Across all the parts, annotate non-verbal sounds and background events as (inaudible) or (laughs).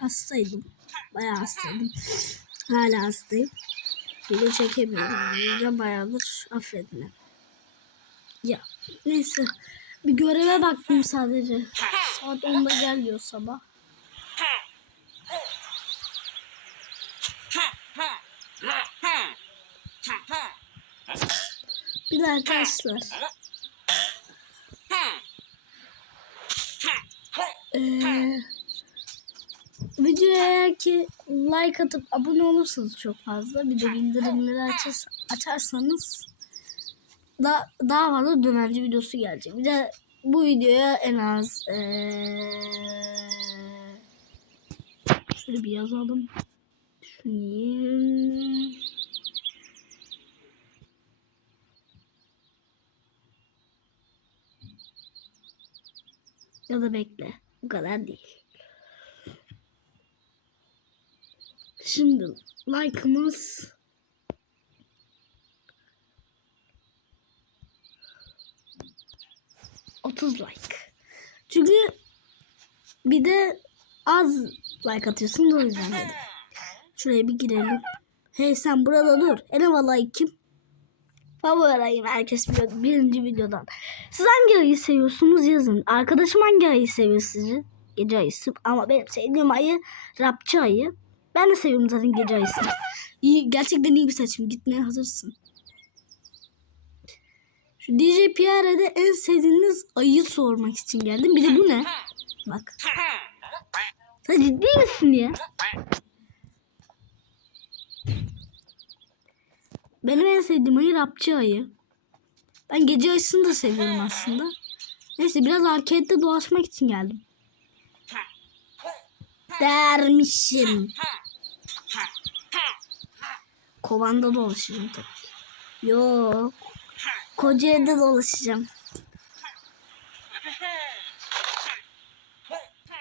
Hastaydım. Bayağı hastaydım. Hala hastayım. Video çekemiyorum. Video bayağıdır. Affedin. Ya neyse. Bir göreve baktım sadece. Saat 10'da gel diyor sabah. Bir de arkadaşlar. Eee videoya eğer ki like atıp abone olursanız çok fazla bir de bildirimleri açarsa, açarsanız da, daha fazla dönemci videosu gelecek. Bir de bu videoya en az eee şöyle bir yazalım. Düşüneyim. Ya da bekle. Bu kadar değil. Şimdi like'ımız otuz like. Çünkü bir de az like atıyorsun da o yüzden dedim. Şuraya bir girelim. Hey sen burada dur. En vallahi kim? Favorim herkes biliyor birinci videodan. Siz hangi ayı seviyorsunuz yazın. Arkadaşım hangi ayı seviyor sizce? Gece ayısı. Ama benim sevdiğim ayı rapçı ayı. Ben de seviyorum zaten gece ayısını. İyi, gerçekten iyi bir seçim. Gitmeye hazırsın. Şu DJ Pierre'de en sevdiğiniz ayı sormak için geldim. Bir de bu ne? Bak. Sen ciddi misin ya? Benim en sevdiğim ayı rapçi ayı. Ben gece ayısını da seviyorum aslında. Neyse biraz arcade'de dolaşmak için geldim. Dermişim. Kovanda dolaşacağım tabii. Yok. Kocaeli'de dolaşacağım.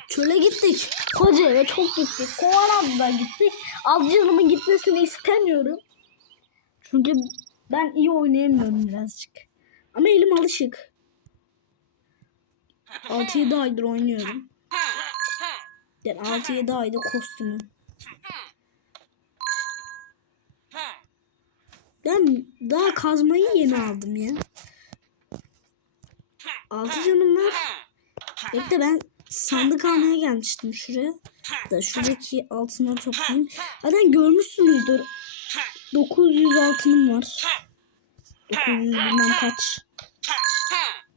Çöle gittik. Kocaeli'ye çok gittik. Kovan'a gittik. Alcı'nın gitmesini istemiyorum. Çünkü ben iyi oynayamıyorum birazcık. Ama elim alışık. 6-7 aydır oynuyorum. Yani 6-7 ayda kostümüm. Ben daha kazmayı yeni aldım ya. 6 canım var. Bekle ben sandık almaya gelmiştim şuraya. Da şuradaki altınları toplayayım. Zaten görmüşsünüzdür. 900 altınım var. 900 bilmem kaç.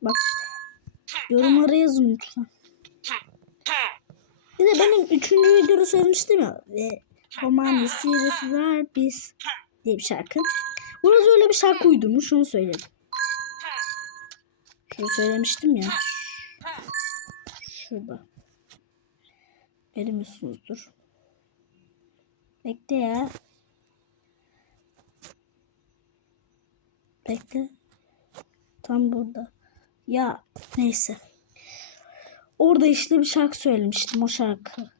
Bak. Yorumlara yazın lütfen. Bir de benim üçüncü videoda söylemiştim ya. Ve Command Series var biz diye bir şarkı. Burası öyle bir şarkı uydurmuş onu söyledim. Şunu söylemiştim ya. Şurada. Veremiyorsunuzdur. Bekle ya. Bekle. Tam burada. Ya neyse. Orada işte bir şarkı söylemiştim o şarkı.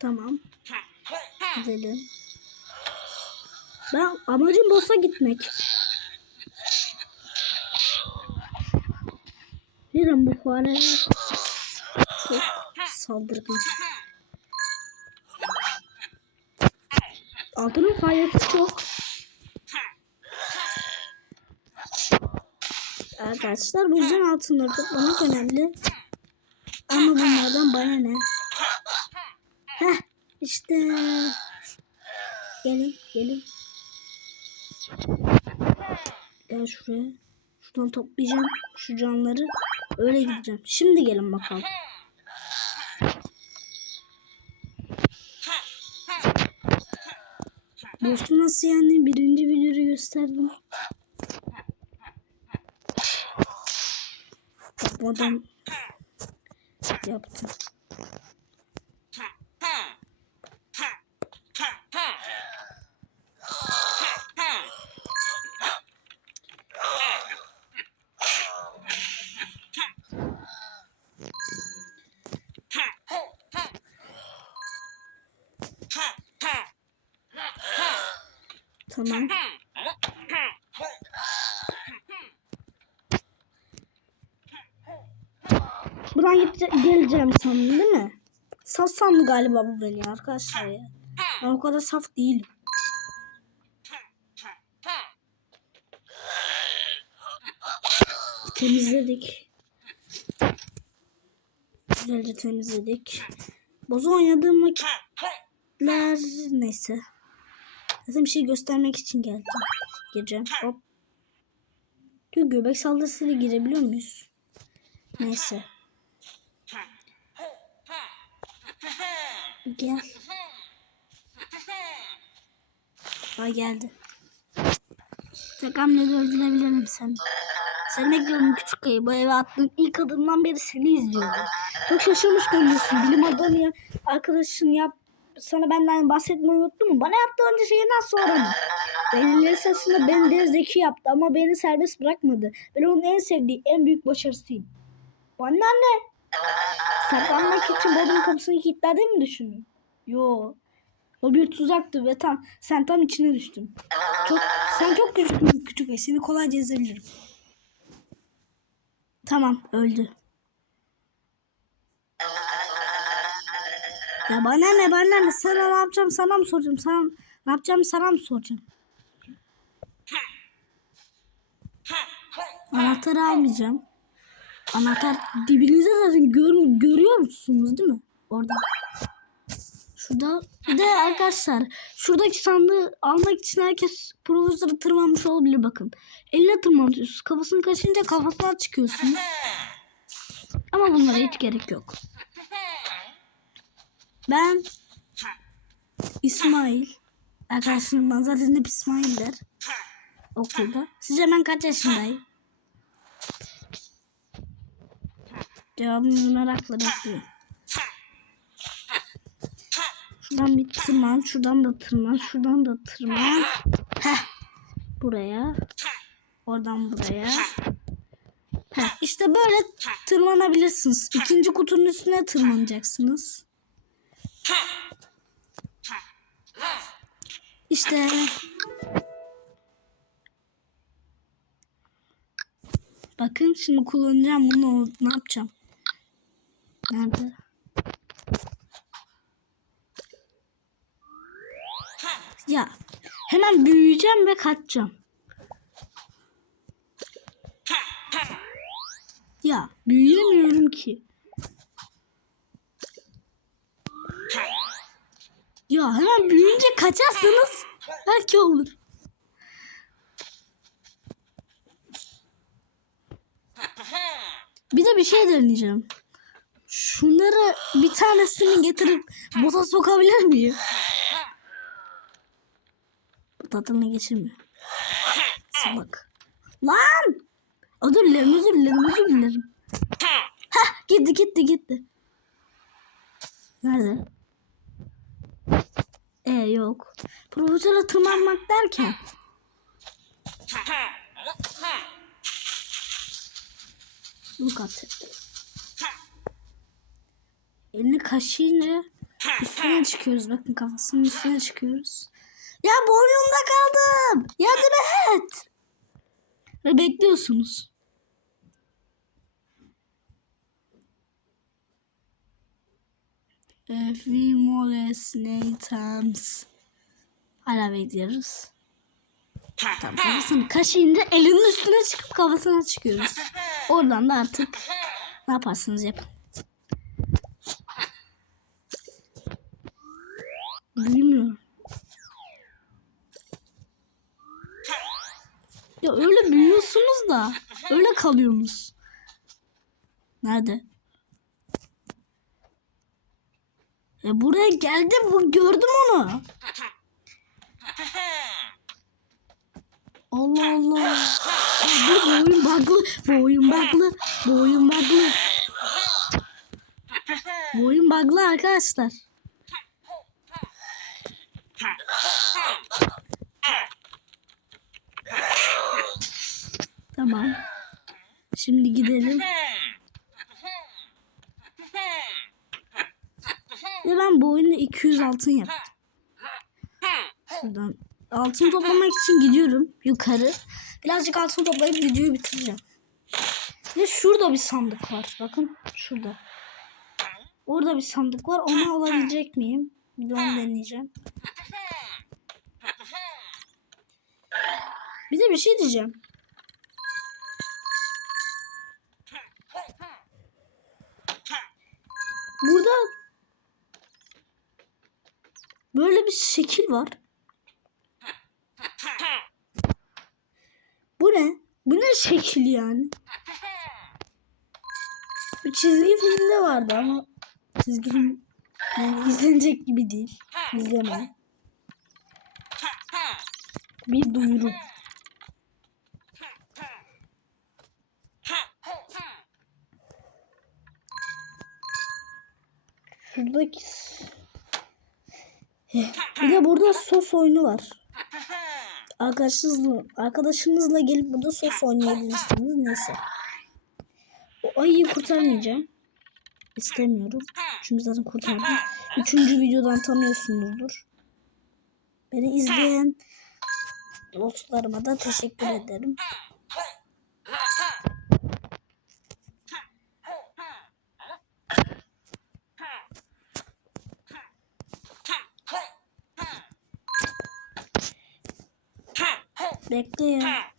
Tamam. Gidelim. Ben amacım boss'a gitmek. Bilmiyorum bu fareler çok saldırgan. Altının faydası çok. Arkadaşlar bu yüzden altınları toplamak önemli. Ama bunlardan bana ne? İşte. Gelin gelin. Gel şuraya. Şuradan toplayacağım şu canları. Öyle gideceğim. Şimdi gelin bakalım. Boss'u nasıl yendiğim birinci videoda gösterdim. Yapmadan yaptım. Tamam. Buradan gidece geleceğim sandım değil mi? Saf Satsam galiba bu beni arkadaşlar ya. Ben o kadar saf değilim. Temizledik. Güzelce temizledik. Bozu oynadığım vakitler neyse. Zaten bir şey göstermek için geldim. Gireceğim. Hop. Diyor göbek saldırısıyla girebiliyor muyuz? Neyse. Gel. Ay geldi. Tek hamlede öldürebilirim seni. Seni bekliyorum küçük ayı. Bu eve attığın ilk adımdan beri seni izliyorum. Çok şaşırmış görünüyorsun. Bilim adamı ya. Arkadaşın yap sana benden bahsetmeyi unuttu mu? Bana yaptığı önce şeyinden sonra mı? (laughs) Benim esasında beni de zeki yaptı ama beni serbest bırakmadı. Ben onun en sevdiği, en büyük başarısıyım. Bana ne? Saklanmak için bodrum kapısını kilitlediğimi mi düşünüyorsun? Yo. O bir tuzaktı ve tam sen tam içine düştün. Çok sen çok küçük küçük ve seni kolayca ezebilirim. Tamam öldü. Ya bana ne bana ne sana ne yapacağım sana mı soracağım sana ne yapacağım sana mı soracağım? Anahtarı almayacağım. Anahtar dibinizde zaten gör, görüyor musunuz değil mi? Orada. Şurada bir de arkadaşlar şuradaki sandığı almak için herkes profesörü tırmanmış olabilir bakın. Eline tırmanıyorsunuz. Kafasını kaçınca kafasına çıkıyorsunuz. Ama bunlara hiç gerek yok. Ben İsmail. Arkadaşlarım bana zaten hep İsmail der. Okulda. Sizce ben kaç yaşındayım? Cevabını merakla bekliyorum. Şuradan bir tırman, şuradan da tırman, şuradan da tırman. Heh. Buraya. Oradan buraya. Heh. İşte böyle tırmanabilirsiniz. İkinci kutunun üstüne tırmanacaksınız. İşte Bakın şimdi kullanacağım bunu ne yapacağım? Nerede? Ya hemen büyüyeceğim ve kaçacağım. Ya büyüyemiyorum ki. Ya hemen büyüyünce kaçarsanız belki olur. Bir de bir şey deneyeceğim. Şunları bir tanesini getirip bota sokabilir miyim? Tadını geçirmiyor. Salak. Lan! Özür dilerim, özür dilerim, özür dilerim. Heh, gitti, gitti, gitti. Nerede? E yok. Profesöre tırmanmak derken. Bu kaset. Elini kaşıyınca üstüne çıkıyoruz. Bakın kafasının üstüne çıkıyoruz. Ya boynumda kaldım. Yardım et. Ve bekliyorsunuz. A few more times. Hala bekliyoruz. Tamam kafasını kaşıyınca elinin üstüne çıkıp kafasına çıkıyoruz. Oradan da artık ne yaparsınız yapın. Bilmiyorum. Ya öyle büyüyorsunuz da öyle kalıyorsunuz. Nerede? Ya buraya geldi bu gördüm onu. Allah Allah. Bu, bu oyun bug'lı. Bu oyun bug'lı. Bu oyun bug'lı. Bu oyun bug'lı arkadaşlar. Tamam. Şimdi gidelim. Ve ben bu oyunda 200 altın yaptım. Şuradan altın toplamak için gidiyorum yukarı. Birazcık altın toplayıp videoyu bitireceğim. Ve şurada bir sandık var. Bakın şurada. Orada bir sandık var. Onu alabilecek miyim? Bir de onu deneyeceğim. Bir de bir şey diyeceğim. Burada böyle bir şekil var. Bu ne? Bu ne şekil yani? Bir çizgi filmde vardı ama çizgi film yani izlenecek gibi değil. İzlemeyin. Bir duyuru. Şuradaki bir de burada sos oyunu var. Arkadaşınızla, arkadaşınızla gelip burada sos oynayabilirsiniz. Neyse. O ayıyı kurtarmayacağım. İstemiyorum. Çünkü zaten kurtardım. Üçüncü videodan tanıyorsunuzdur. Beni izleyen dostlarıma da teşekkür ederim. Bekle ya.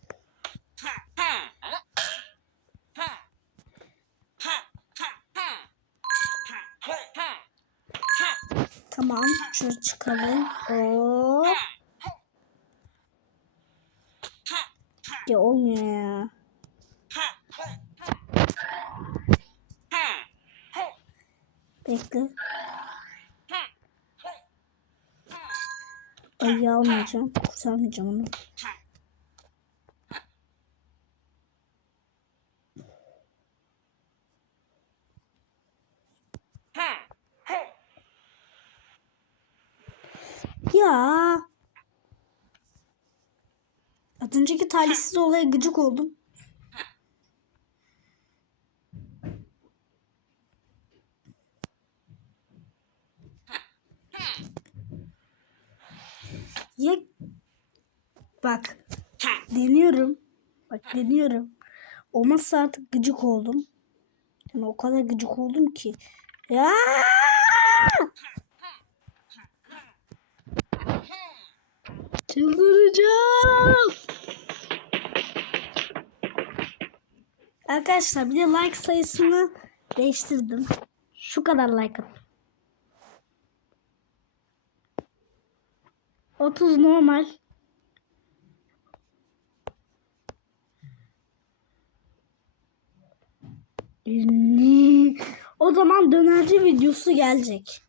Tamam. Şöyle çıkalım. Hop. Ya olmuyor ya. Bekle. Ayı almayacağım. Kurtarmayacağım onu. Ya. Az önceki talihsiz olaya gıcık oldum. Ya bak deniyorum. Bak deniyorum. Olmazsa artık gıcık oldum. Yani o kadar gıcık oldum ki. Ya! Çıldıracağım. Arkadaşlar bir de like sayısını değiştirdim. Şu kadar like at. 30 normal. O zaman dönerci videosu gelecek.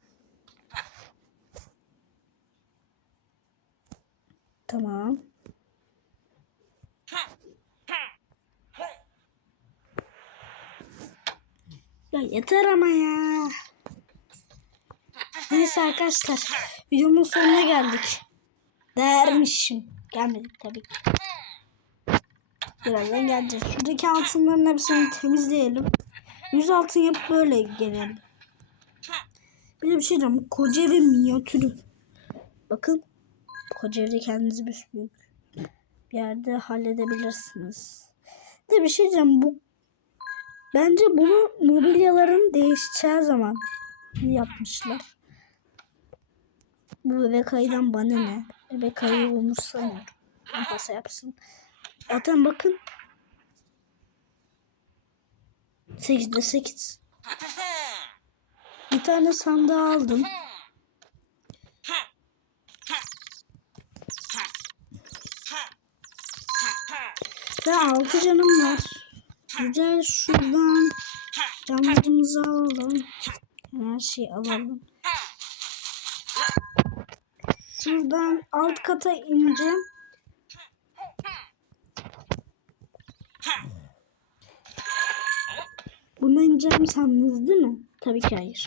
Tamam. Ya yeter ama ya. Neyse arkadaşlar. Videomun sonuna geldik. Dermişim. Gelmedik tabii ki. Birazdan geleceğiz. Şuradaki altınların hepsini temizleyelim. Yüz altın yapıp böyle gelelim. Bir de bir şey diyeceğim. Koca evi minyatürü. Bakın. Koca evde kendinizi bir bir yerde halledebilirsiniz. Bir de bir şey diyeceğim. Bu Bence bunu mobilyaların değişeceği zaman yapmışlar. Bu bebek ayıdan bana ne? Bebek ayı umursamıyorum. Yaparsa yapsın. Zaten bakın. 8'de 8. Bir tane sandığı aldım. Ve 6 canım var. Güzel şuradan camlarımızı alalım. Her şeyi alalım. Şuradan alt kata ineceğim. Buna ineceğim sandınız değil mi? Tabii ki hayır.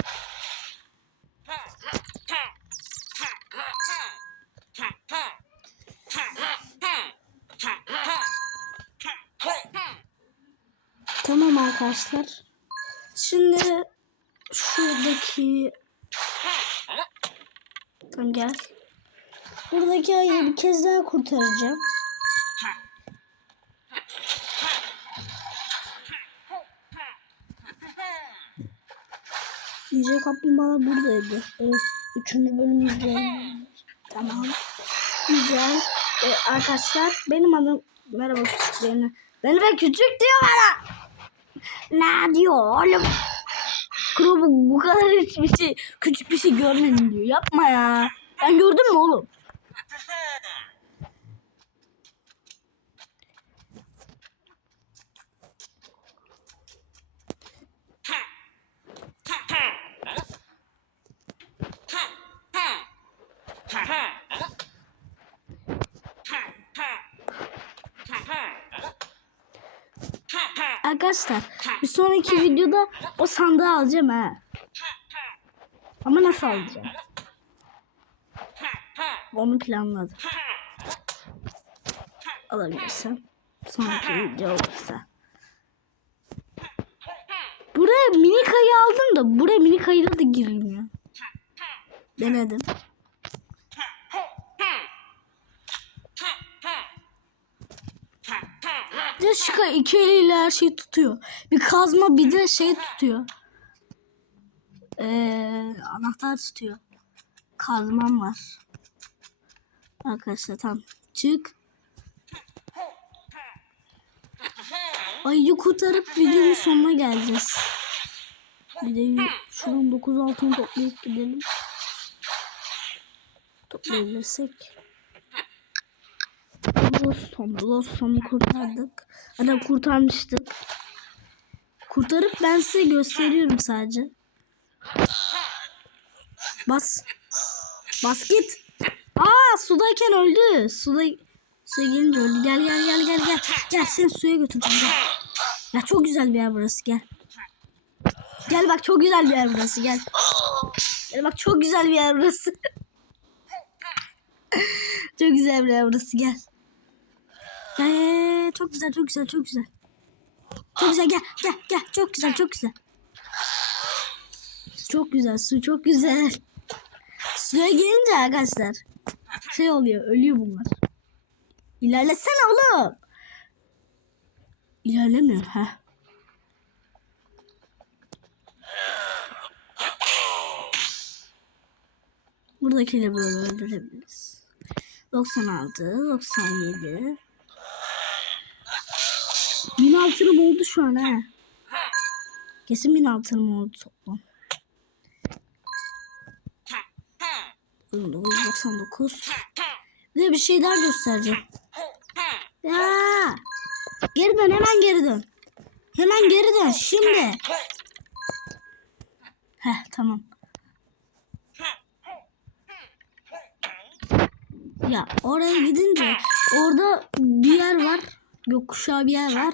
arkadaşlar. Şimdi şuradaki Tamam gel. Buradaki ayı bir kez daha kurtaracağım. Yüce kaplumbağa buradaydı. Evet, üçüncü bölüm. Tamam. Güzel. Ee, arkadaşlar benim adım merhaba küçüklerine. Beni ve küçük diyor bana. Ne diyor oğlum? Kuro bu, kadar hiçbir şey küçük bir şey görmedim diyor. Yapma ya. Ben gördüm mü oğlum? Arkadaşlar bir sonraki videoda o sandığı alacağım ha. Ama nasıl alacağım? Onu planladım. Alabilirsem. Sonraki video olursa. Buraya mini kayı aldım da buraya mini kayıyla da girilmiyor. Denedim. Şıka iki eliyle her şeyi tutuyor. Bir kazma bir de şey tutuyor. Ee, anahtar tutuyor. Kazmam var. Arkadaşlar tam çık. Ayıyı kurtarıp videonun sonuna geleceğiz. Bir de şunun 9 altını toplayıp gidelim. Toplayabilirsek. Lostom, Lostom'u kurtardık. Adam kurtarmıştık. Kurtarıp ben size gösteriyorum sadece. Bas. Bas git. Aa sudayken öldü. Suda suya gelince öldü. Gel gel gel gel gel. Gel seni suya götüreceğim. Gel. Ya çok güzel bir yer burası gel. Gel bak çok güzel bir yer burası gel. Gel bak çok güzel bir yer burası. (laughs) çok güzel bir yer burası gel. Gel. çok güzel çok güzel çok güzel. Çok güzel gel gel gel çok güzel çok güzel. Çok güzel su çok güzel. Suya gelince arkadaşlar şey oluyor ölüyor bunlar. İlerlesene oğlum. İlerlemiyor ha. Buradakileri böyle öldürebiliriz. 96, 97. 1000 altınım oldu şu an ha. Kesin 1000 altınım oldu toplam. 99. Bir de bir şey daha göstereceğim. Ya. Geri dön hemen geri dön. Hemen geri dön şimdi. Heh tamam. Ya oraya gidince orada bir yer var. Gökkuşağı bir yer var.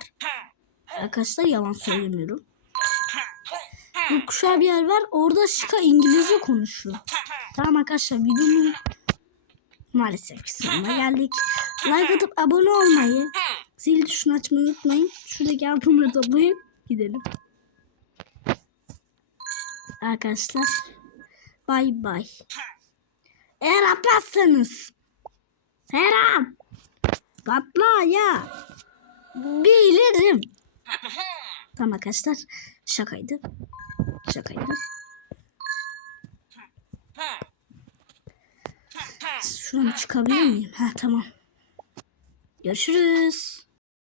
Arkadaşlar yalan söylemiyorum. Gökkuşağı bir yer var. Orada Şika İngilizce konuşuyor. Tamam arkadaşlar videonun maalesef ki sonuna geldik. Like atıp abone olmayı, zil tuşunu açmayı unutmayın. Şuradaki altınları toplayıp gidelim. Arkadaşlar bay bay. Eğer atlarsanız Selam. Patla ya. Bilirim. Tamam arkadaşlar. Şakaydı. Şakaydı. Şuradan çıkabilir miyim? Ha tamam. Görüşürüz.